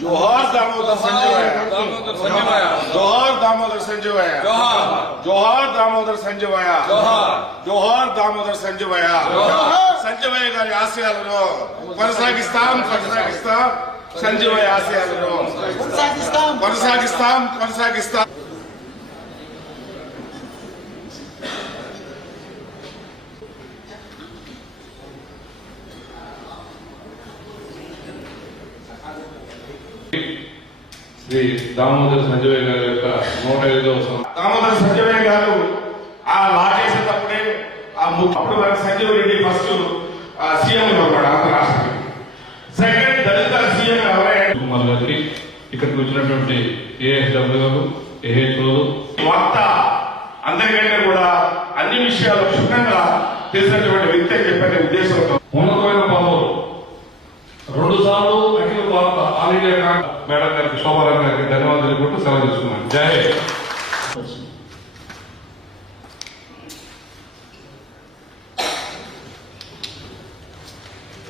जोहार दामोदर संजय दामोदर संजय जोहार दामोदर संजय जोहार जोहार दामोदर संजय जोहार జోహార్ దామోదర్ సంజయ్ జోహార్. సంజయ్ గారి ఆశయాలను కొనసాగిస్తాం కొనసాగిస్తాం సంజయ్ ఆశయాలను కొనసాగిస్తాం కొనసాగిస్తాం కొనసాగిస్తాం శ్రీ దామోదర్ సంజయ్ గారి యొక్క నూట ఐదవ దామోదర్ సంజయ్ గారు ఆ లా చేసేటప్పుడే ఆ అప్పుడు వరకు సంజీవ్ రెడ్డి ఫస్ట్ సీఎం ఉన్నాడు ఆంధ్ర రాష్ట్రానికి. సెకండ్ దళిత సీఎం కుమార్ గారికి ఇక్కడికి వచ్చినటువంటి ఏఎస్డబ్ల్యూ గారు ఏహెచ్ఓలు వార్త అందరికంటే కూడా అన్ని విషయాలు క్షుణ్ణంగా తెలిసినటువంటి వ్యక్తి అని చెప్పనే ఉద్దేశంతో ఉన్నతమైన పదవులు. రెండు సార్లు అఖిల భారత ఆల్ ఇండియా మేడం గారికి శోభారాం గారికి ధన్యవాదాలు కూడా సెలవు తీసుకున్నాను జయ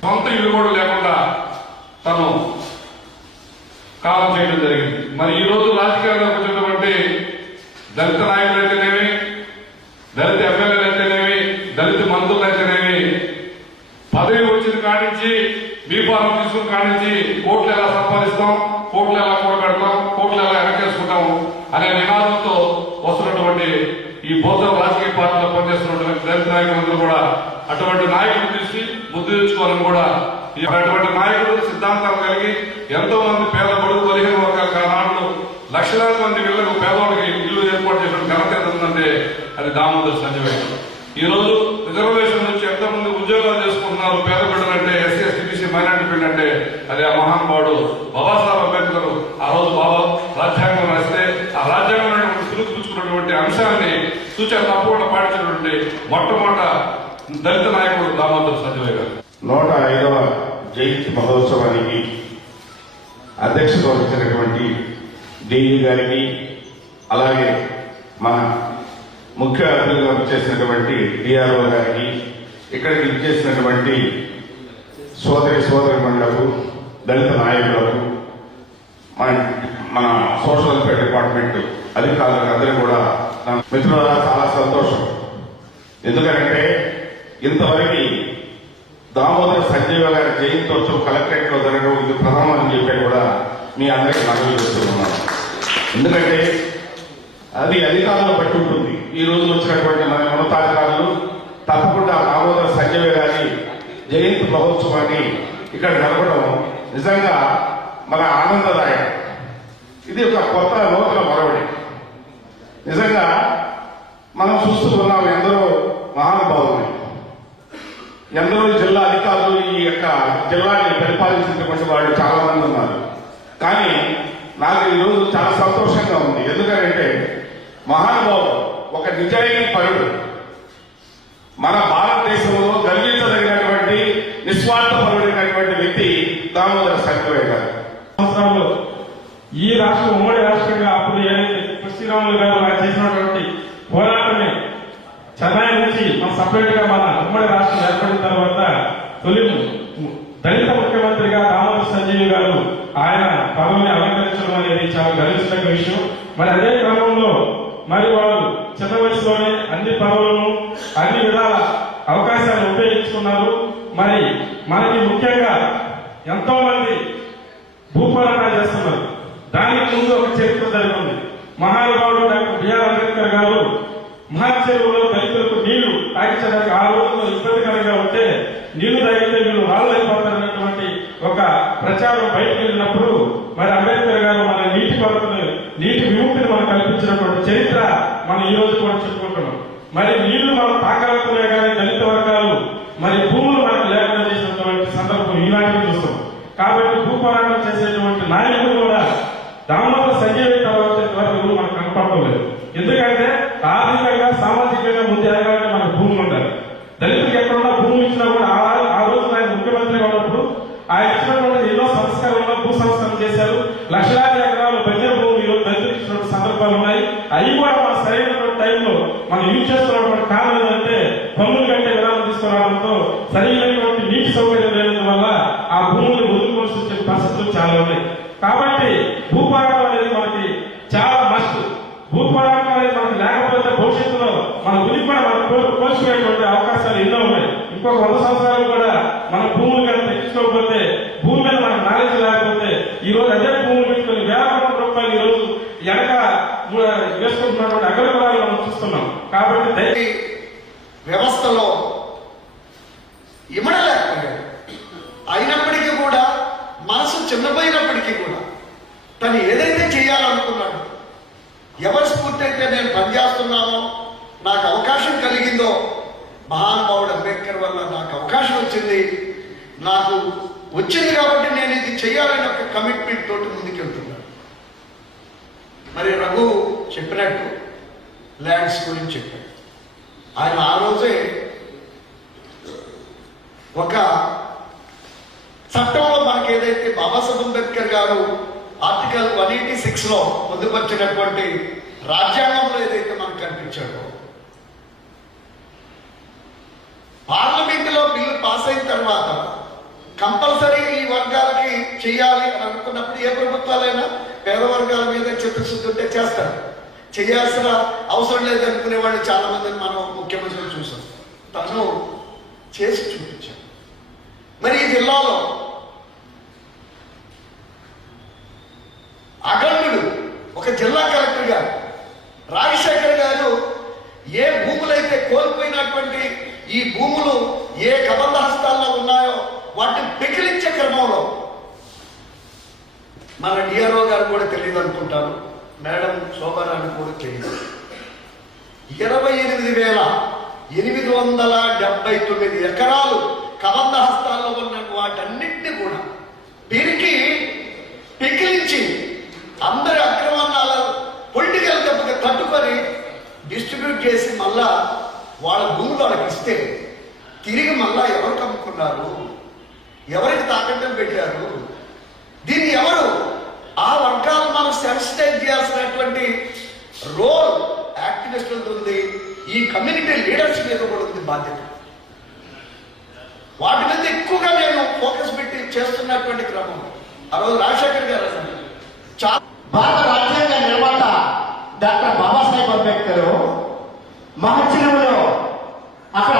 సొంత ఇల్లు కూడా లేకుండా తను కాలం చేయడం జరిగింది. మరి ఈ రోజు రాజకీయాల్లో వచ్చినటువంటి దళిత నాయకులు అయితేనేమి దళిత ఎమ్మెల్యేలు అయితేనేమి దళిత మంత్రులు అయితేనేమి పదవి వచ్చిన కానించి మీ పాలన తీసుకున్న కానించి కోట్లు ఎలా సంపాదిస్తాం? కోట్లు ఎలా కూడబెడతాం? కోట్లు ఎలా వెనకేసుకుంటాం అనే నినాదంతో వస్తున్నటువంటి ఈ బౌద్ధ రాజకీయ పార్టీలో పనిచేస్తున్నటువంటి దళిత నాయకులందరూ కూడా అటువంటి నాయకులు తీసి ముద్దు తెచ్చుకోవాలని కూడా ఈ అటువంటి నాయకులు సిద్ధాంతాలు కలిగి ఎంతో మంది పేద బడుగు బలిహీన వర్గాల నాడు లక్షలాది మంది వీళ్ళకు పేదవాళ్ళకి ఇల్లు ఏర్పాటు చేసిన ఘనత ఉందంటే అది దామోదర్ సంజయ్ ఈ రోజు రిజర్వేషన్ నుంచి ఎంతమంది ఉద్యోగాలు చేసుకుంటున్నారు పేద బిడ్డలంటే ఎస్సీ ఎస్టీ బీసీ మైనార్టీ బిడ్డ అంటే అది ఆ మహానుభావుడు బాబాసాహెబ్ అంబేద్కర్ ఆ రోజు బాబా రాజ్యాంగం రాస్తే ఆ రాజ్యాంగంలో పుచ్చుకున్నటువంటి అంశాన్ని సూచన తప్పకుండా పాటించినటువంటి మొట్టమొదట దళిత నాయకుడు దామోదర్ సంజయ్ గారు. నూట ఐదవ జయంతి మహోత్సవానికి అధ్యక్షత వహించినటువంటి డిఈ గారికి అలాగే మన ముఖ్య అతిథిగా చేసినటువంటి డిఆర్ఓ గారికి ఇక్కడికి ఇచ్చేసినటువంటి సోదరి సోదరి మండలకు దళిత నాయకులకు మన మన సోషల్ వెల్ఫేర్ డిపార్ట్మెంట్ అధికారులకు అందరూ కూడా మిత్రుల చాలా సంతోషం. ఎందుకంటే ఇంతవరకు దామోదర సంజీవ గారి జయంతోత్సవం కలెక్టరేట్లో జరగడం ఇది ప్రధానం అని చెప్పి కూడా మీ అందరికీ మనవి చేస్తున్నాను ఎందుకంటే అది అధికారులు బట్టి ఉంటుంది. ఈ రోజు వచ్చినటువంటి మన ఉన్నతాధికారులు తప్పకుండా దామోదర సంజయ్ గారి జయంతి మహోత్సవాన్ని ఇక్కడ జరగడం నిజంగా మన ఆనందదాయకం. ఇది ఒక కొత్త నూతన మరవడి. నిజంగా మనం చూస్తూ ఉన్నాం ఎందరో మహానుభావులు. ఎందరో జిల్లా అధికారులు ఈ యొక్క జిల్లాని పరిపాలించినటువంటి వాళ్ళు చాలా మంది ఉన్నారు. కానీ నాకు ఈ రోజు చాలా సంతోషంగా ఉంది. ఎందుకంటే మహానుభావుడు ఒక నిజాయితీ పరుడు. మన భారతదేశంలో గర్వించదగినటువంటి నిస్వార్థపరుడైనటువంటి వ్యక్తి దామోదర సంకరయ్య గారు. ఈ రాష్ట్రం ఉమ్మడి రాష్ట్రంగా అప్పుడు శ్రీరాములు గారు ఆయన చేసినటువంటి పోరాటమే చెన్నై నుంచి మన సపరేట్గా మన ఉమ్మడి రాష్ట్రం ఏర్పడిన తర్వాత తొలి దళిత ముఖ్యమంత్రిగా దామోదర్ సంజీవ్ గారు ఆయన పదవిని అలంకరించడం అనేది చాలా గర్వించదగ్గ విషయం. మరి అదే క్రమంలో మరి వాళ్ళు చిన్న వయసులోనే అన్ని పదవులను అన్ని విధాల అవకాశాలు ఉపయోగించుకున్నారు. మరి మనకి ముఖ్యంగా ఎంతో మంది భూపాలన చేస్తున్నారు. దానికి ముందు ఒక చరిత్ర జరిగింది. మహానుభావుడు డాక్టర్ బిఆర్ అంబేద్కర్ గారు మహాచెరువులో దళితులకు నీళ్ళు తాగించడానికి ఆ రోజుల్లో ఇబ్బందికరంగా ఉంటే నీళ్ళు తాగితే వీళ్ళు రాళ్ళు అయిపోతారన్నటువంటి ఒక ప్రచారం బయటకు వెళ్ళినప్పుడు మరి అంబేద్కర్ గారు మన నీటి కొరతను నీటి విముక్తిని మనం కల్పించినటువంటి చరిత్ర మనం ఈ రోజు కూడా చెప్పుకుంటున్నాం. మరి నీళ్ళు మనం తాకలకునే కానీ దళిత వర్గాలు మరి భూములు మనకు లేకుండా చేసినటువంటి సందర్భం ఈనాటికి చూస్తాం. కాబట్టి భూపోరాటం చేసేటువంటి నాయకులు కూడా దామోదర సంజయ్ తర్వాత ఇంతవరకు ఎవరు మనకు కనపడటం లేదు ఎందుకంటే ఆర్థికంగా సామాజికంగా ముందు ఎదగాలంటే మనకు భూములు ఉండాలి దళితులకు ఎక్కడున్నా భూములు ఇచ్చినా కూడా ఆ ఆ రోజు ఆయన ముఖ్యమంత్రిగా ఉన్నప్పుడు ఆయన ఇచ్చినటువంటి ఎన్నో సంస్కరణలు భూ సంస్కరణ చేశారు లక్షలాది ఎకరాలు బంజరు భూమి ఈరోజు దళితులకు ఇచ్చినటువంటి సందర్భాలు ఉన్నాయి అవి కూడా మన సరైనటువంటి టైంలో మనం యూజ్ చేస్తున్నటువంటి కారణం ఏంటంటే పన్నులు కట్టే విధానం తీసుకురావడంతో సరైనటువంటి నీటి సౌకర్యం లేనందువల్ల ఆ భూములు ముందుకోవాల్సి వచ్చే పరిస్థితులు చాలా ఉన్నాయి. కాబట్టి భూపాలన అనేది మనకి చాలా మస్ట్ భూపోరాటం అనేది మనకి లేకపోతే భవిష్యత్తులో మన ఉనికి కూడా మనం కో- కోల్పోయేటువంటి అవకాశాలు ఎన్నో ఉన్నాయి. ఇంకొక వంద సంవత్సరాలు కూడా మన భూములు కనుక తగ్గించుకోకపోతే భూమి మీద మనకు నాలెడ్జ్ లేకపోతే ఈ రోజు అదే భూములు పెట్టుకుని వేల కోట్ల రూపాయలు ఈ రోజు వెనక వేసుకుంటున్నటువంటి అగ్రకులాలు మనం చూస్తున్నాం. కాబట్టి వ్యవస్థలో చిన్నపోయినప్పటికీ కూడా తను ఏదైతే చేయాలనుకున్నాడు ఎవరి స్ఫూర్తి అయితే నేను పనిచేస్తున్నానో నాకు అవకాశం కలిగిందో మహానుభావుడు అంబేద్కర్ వల్ల నాకు అవకాశం వచ్చింది. నాకు వచ్చింది కాబట్టి నేను ఇది చేయాలని ఒక కమిట్మెంట్ తోటి ముందుకెళ్తున్నాను మరి రఘు చెప్పినట్టు ల్యాండ్స్ గురించి చెప్పాడు. ఆయన ఆ రోజే ఒక చట్టంలో గారు ఆర్టికల్ వన్ ఎయిటీ సిక్స్లో పొందుపరిచినటువంటి రాజ్యాంగంలో ఏదైతే మనకు కనిపించాడో పార్లమెంట్లో బిల్లు పాస్ అయిన తర్వాత కంపల్సరీ ఈ వర్గాలకి చేయాలి అని అనుకున్నప్పుడు ఏ ప్రభుత్వాలైనా పేద వర్గాల మీద చిత్తశుద్ధి ఉంటే చేస్తారు. చేయాల్సిన అవసరం లేదనుకునే వాళ్ళు చాలా మందిని మనం ముఖ్యమంత్రులు చూసాం తను చేసి చూపించాడు మరి ఈ జిల్లాలో అఖండుడు ఒక జిల్లా కలెక్టర్ గారు రాజశేఖర్ గారు ఏ భూములైతే కోల్పోయినటువంటి ఈ భూములు ఏ కబంధ హస్తాల్లో ఉన్నాయో వాటిని పెకిలించే క్రమంలో మన డిఆర్ఓ గారు కూడా తెలియదు అనుకుంటాను మేడం శోభారాన్ని కూడా తెలియదు ఇరవై ఎనిమిది వేల ఎనిమిది వందల డెబ్బై తొమ్మిది ఎకరాలు కబంధ హస్తాల్లో ఉన్న వాటన్నిటిని కూడా దీనికి పికిలించి అందరి అక్రమణాల పొలిటికల్ దెబ్బకి తట్టుకొని డిస్ట్రిబ్యూట్ చేసి మళ్ళా వాళ్ళ భూములు వాళ్ళకి ఇస్తే తిరిగి మళ్ళా ఎవరికి అమ్ముకున్నారు? ఎవరికి తాకట్టం పెట్టారు? దీన్ని ఎవరు ఆ వర్గాలు మనం సెన్సిటైజ్ చేయాల్సినటువంటి రో రోల్ యాక్టివిస్టులతో ఉంది ఈ కమ్యూనిటీ లీడర్స్ మీద కూడా ఉంది బాధ్యత. వాటి మీద ఎక్కువగా నేను ఫోకస్ పెట్టి చేస్తున్నటువంటి క్రమం. ఆ రోజు రాజశేఖర్ గారు అసలు భారత రాజ్యాంగ నిర్మాత డాక్టర్ బాబాసాహెబ్ అంబేద్కర్ మహచ్చిలువులో అక్కడ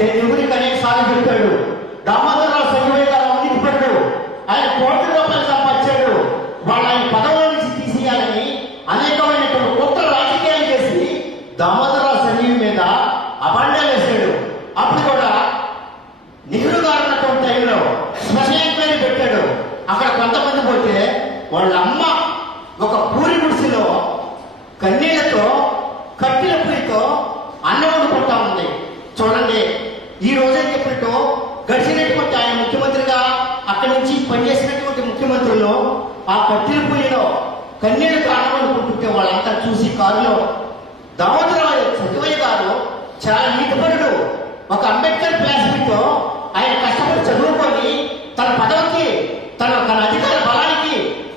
ఎంక్వైరీ పంపిస్తే దేవునికి అనేక సార్లు చెప్పాడు దామోదరరావు కట్టెల పొయ్యిలో కన్నీరు అన్నం వాళ్ళంతా చూసి కారులో దామోదరరావు సత్యవయ్య గారు చాలా నీతిపరుడు ఒక అంబేద్కర్ ఫిలాసఫీతో ఆయన కష్టపడి చదువుకొని తన పదవికి తన తన అధికార బలానికి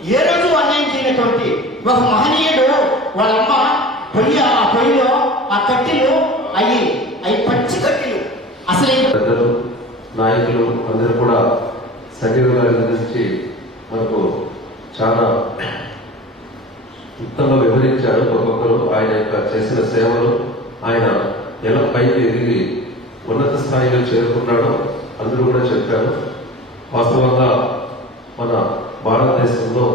ఏ రోజు అన్యాయం చేయనటువంటి ఒక మహనీయుడు వాళ్ళమ్మ పొయ్యి ఆ పొయ్యిలో ఆ కట్టెలు అయ్యి అవి పచ్చి కట్టెలు. అసలు నాయకులు అందరూ కూడా సజీవ గారి గురించి మనకు చాలా క్లుప్తంగా వివరించారు ఒక్కొక్కరు. ఆయన యొక్క చేసిన సేవలు ఆయన ఎలా పైకి ఎదిగి ఉన్నత స్థాయిలో చేరుకున్నాడో అందరూ కూడా చెప్పారు. వాస్తవంగా మన భారతదేశంలో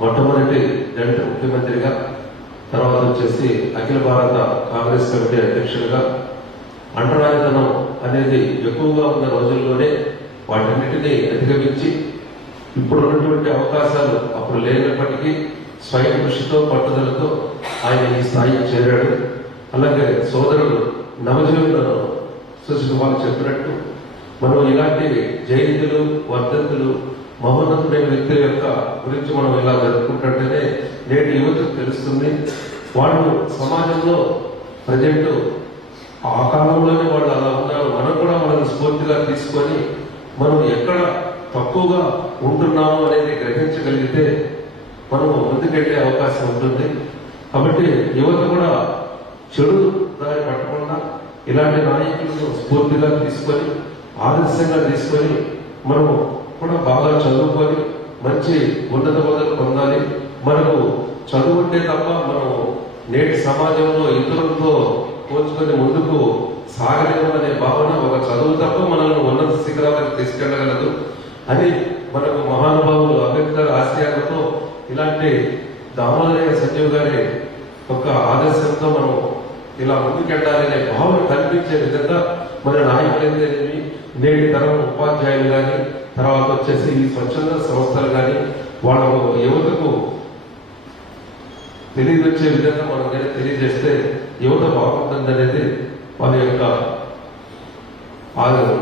మొట్టమొదటి దళిత ముఖ్యమంత్రిగా తర్వాత వచ్చేసి అఖిల భారత కాంగ్రెస్ కమిటీ అధ్యక్షుడిగా అంటరానితనం అనేది ఎక్కువగా ఉన్న రోజుల్లోనే వాటన్నిటినీ అధిగమించి ఇప్పుడు ఉన్నటువంటి అవకాశాలు అప్పుడు లేనప్పటికీ స్వయం కృషితో పట్టుదలతో ఆయన ఈ స్థాయికి చేరాడు. అలాగే సోదరుడు నవజీవులను సుశీల్ వాళ్ళు చెప్పినట్టు మనం ఇలాంటి జయంతులు వర్ధంతులు మహోన్నతమైన వ్యక్తుల యొక్క గురించి మనం ఇలా జరుపుకుంటుంటేనే నేటి యువతకు తెలుస్తుంది. వాళ్ళు సమాజంలో ప్రజెంట్ ఆ కాలంలోనే వాళ్ళు అలా ఉన్నారు. మనం కూడా వాళ్ళని స్ఫూర్తిగా తీసుకొని మనం ఎక్కడ తక్కువగా ఉంటున్నాము అనేది గ్రహించగలిగితే మనం ముందుకెళ్ళే అవకాశం ఉంటుంది. కాబట్టి యువత కూడా చెడు దారి పట్టకుండా ఇలాంటి నాయకులను స్ఫూర్తిగా తీసుకొని ఆదర్శంగా తీసుకొని మనం కూడా బాగా చదువుకొని మంచి ఉన్నత పదవులు పొందాలి. మనకు చదువుంటే తప్ప మనం నేటి సమాజంలో ఇతరులతో పోల్చుకొని ముందుకు సాగలేము అనే భావన ఒక చదువు తప్ప అని మనకు మహానుభావులు అంబేద్కర్ ఆశయాలతో ఇలాంటి దామోదరయ్య సంజీవ్ గారి ఒక ఆదర్శంతో మనం ఇలా ముందుకెళ్ళాలనే భావన కల్పించే విధంగా మన నాయకులైతేనేమి నేటి తరం ఉపాధ్యాయులు కానీ తర్వాత వచ్చేసి ఈ స్వచ్ఛంద సంస్థలు కానీ వాళ్ళ యువతకు తెలియవచ్చే విధంగా మనం కానీ తెలియజేస్తే యువత బాగుంటుంది అనేది వారి యొక్క ఆదరణ.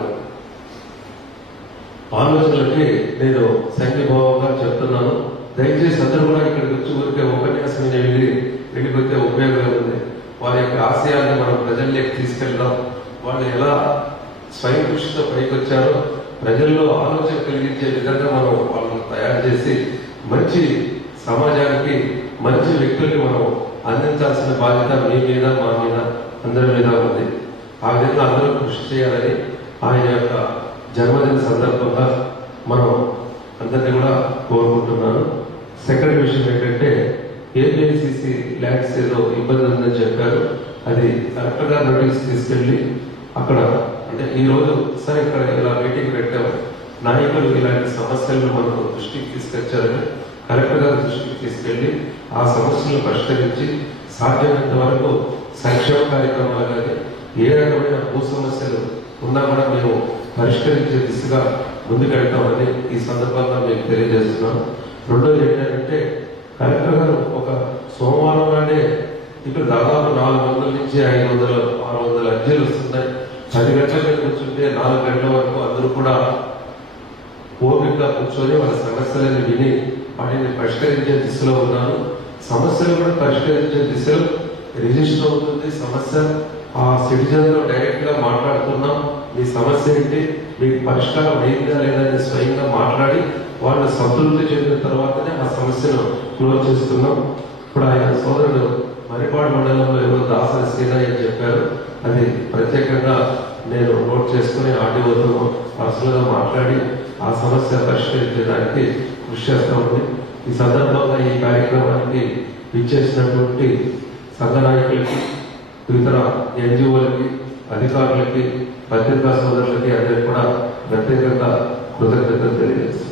ఆలోచనలకి నేను సంఘీభావంగా చెప్తున్నాను. దయచేసి అందరూ కూడా ఇక్కడికి వచ్చి ఊరికే ఉపన్యాసం వెళ్ళి వెళ్ళిపోతే ఉపయోగం ఉంది వారి యొక్క ఆశయాన్ని మనం ప్రజల్లోకి తీసుకెళ్ళడం వాళ్ళు ఎలా స్వయం కృషితో పైకొచ్చారో ప్రజల్లో ఆలోచన కలిగించే విధంగా మనం వాళ్ళని తయారు చేసి మంచి సమాజానికి మంచి వ్యక్తుల్ని మనం అందించాల్సిన బాధ్యత మీ మీద మా మీద అందరి మీద ఉంది. ఆ విధంగా అందరూ కృషి చేయాలని ఆయన యొక్క జన్మదిన సందర్భంగా మనం అందరినీ కూడా కోరుకుంటున్నాను. సెకండ్ విషయం ఏంటంటే ఏపీఐసిసి ల్యాండ్స్ ఏదో ఇబ్బంది ఉందని చెప్పారు. అది కరెక్ట్గా గారు నోటీస్ తీసుకెళ్ళి అక్కడ అంటే ఈ రోజు సరే ఇక్కడ ఇలా మీటింగ్ పెట్టాము నాయకులు ఇలాంటి సమస్యలను మనకు దృష్టికి తీసుకొచ్చారని కలెక్టర్ గారి దృష్టికి తీసుకెళ్ళి ఆ సమస్యలను పరిష్కరించి సాధ్యమైనంత వరకు సంక్షేమ కార్యక్రమాలు కానీ ఏ రకమైన భూ సమస్యలు ఉన్నా కూడా మేము పరిష్కరించే దిశగా ముందుకెళ్తామని ఈ సందర్భంగా మేము తెలియజేస్తున్నాం. రెండోది ఏంటంటే కలెక్టర్ గారు ఒక సోమవారం నాడే ఇక్కడ దాదాపు నాలుగు వందల నుంచి ఐదు వందల ఆరు వందల అర్జీలు వస్తున్నాయి. పది గంటల మీద కూర్చుంటే నాలుగు గంటల వరకు అందరూ కూడా ఓపికగా కూర్చొని వాళ్ళ సమస్యలను విని వాటిని పరిష్కరించే దిశలో ఉన్నాను సమస్యలు కూడా పరిష్కరించే దిశలో రిజిస్టర్ అవుతుంది. సమస్య ఆ సిటిజన్లో డైరెక్ట్గా మాట్లాడుతున్నాం. మీ సమస్య ఏంటి? మీకు పరిష్కారం అయిందా లేదా అని స్వయంగా మాట్లాడి వాళ్ళని సంతృప్తి చెందిన తర్వాతనే ఆ సమస్యను క్లోజ్ చేస్తున్నాం. ఇప్పుడు ఆయన సోదరుడు మరిపాడు మండలంలో ఎవరో దాసరి శ్రీరాయ్ అని చెప్పారు. అది ప్రత్యేకంగా నేను నోట్ చేసుకుని ఆడియోతో పర్సనల్గా మాట్లాడి ఆ సమస్య పరిష్కరించడానికి కృషి చేస్తూ ఉంది. ఈ సందర్భంగా ఈ కార్యక్రమానికి ఇచ్చేసినటువంటి సంఘ నాయకులకి ఇతర ఎన్జిఓలకి అధికారులకి పత్రికా సోదరులకి అందరికీ కూడా ప్రత్యేకంగా కృతజ్ఞతలు తెలియజేస్తాను